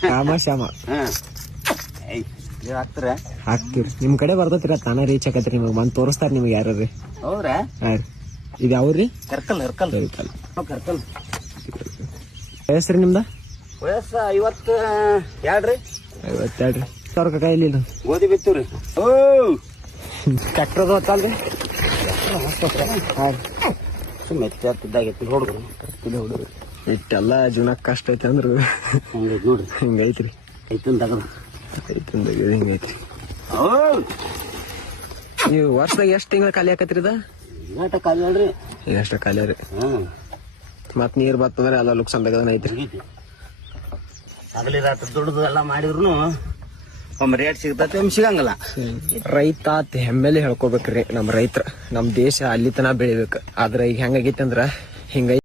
ಶ್ಯಾಮ ಹಾಕ್ತಾರ ಹಾಕ್ತಿರಿ. ನಿಮ್ ಕಡೆ ಬರ್ತೈತ್ರಿ ತಾನ ರೀಚ್ ಆಕತ್ರಿ. ನಿಮಗ್ ಬಂದ್ ತೋರಿಸ್ತಾರ ನಿಮ್ಗೆ ಯಾರ್ರಿ. ಹೌದ್ರಾ? ಹಾ ರೀ. ಇದು ಯಾವ್ರಿ? ಕರ್ಕಲ್ ವಯಸ್ಸ್ರಿ ನಿಮ್ದ? ವಯಸ್ಸ 52 52 ಸಾವಿರ ಕಾಕ ಇಲ್ಲಿ ಗೋಧಿ ಬಿತ್ತವ್ರಿ. ಓ ಟ್ರ್ಯಾಕ್ಟರ್ ಹತ್ತಲ್ರಿ. ಮೆಚ್ಚಿದ್ದಾಗೈತಿ ಹುಡುಗರು ಇಟ್ಟೆಲ್ಲ ಜೀವನ ಕಷ್ಟ ಐತಿ ಅಂದ್ರು ಹಂಗೈತಿ ನೋಡ್ರಿ. ಹಿಂಗೈತ್ರಿ. ಹಿಂಗೈತ್ರಿ. ನೀವು ವರ್ಷದಾಗ ಎಷ್ಟ್ ತಿಂಗಳ ಖಾಲಿ ಆಕತ್ರಿ ಇದ? ಖಾಲಿ ಅಲ್ರಿ. ಎಷ್ಟ ಖಾಲಿ ರೀ. ಮತ್ ನೀರ್ ಬತ್ತಂದ್ರೆ ಎಲ್ಲ ಲುಕ್ಸಾನ್ ತೆಗದನ ಐತ್ರಿ. ಹಗಲಿ ರಾತ್ರಿ ದುಡ್ದು ಎಲ್ಲ ಮಾಡಿದ್ರು ಒಮ್ಮೆ ರೇಟ್ ಸಿಗ್ತೈತಿ ಒಮ್ಮೆ ಸಿಗಂಗಿಲ್ಲ. ರೈತ ಹೆಮ್ಮೆಲೆ ಹೇಳ್ಕೊಬೇಕ್ರಿ. ನಮ್ ರೈತರ ನಮ್ ದೇಶ ಅಲ್ಲಿ ತನ ಬೆಳಿಬೇಕು. ಆದ್ರ ಈಗ ಹೆಂಗಾಗೈತಿ ಅಂದ್ರ ಹಿಂಗೈತಿ.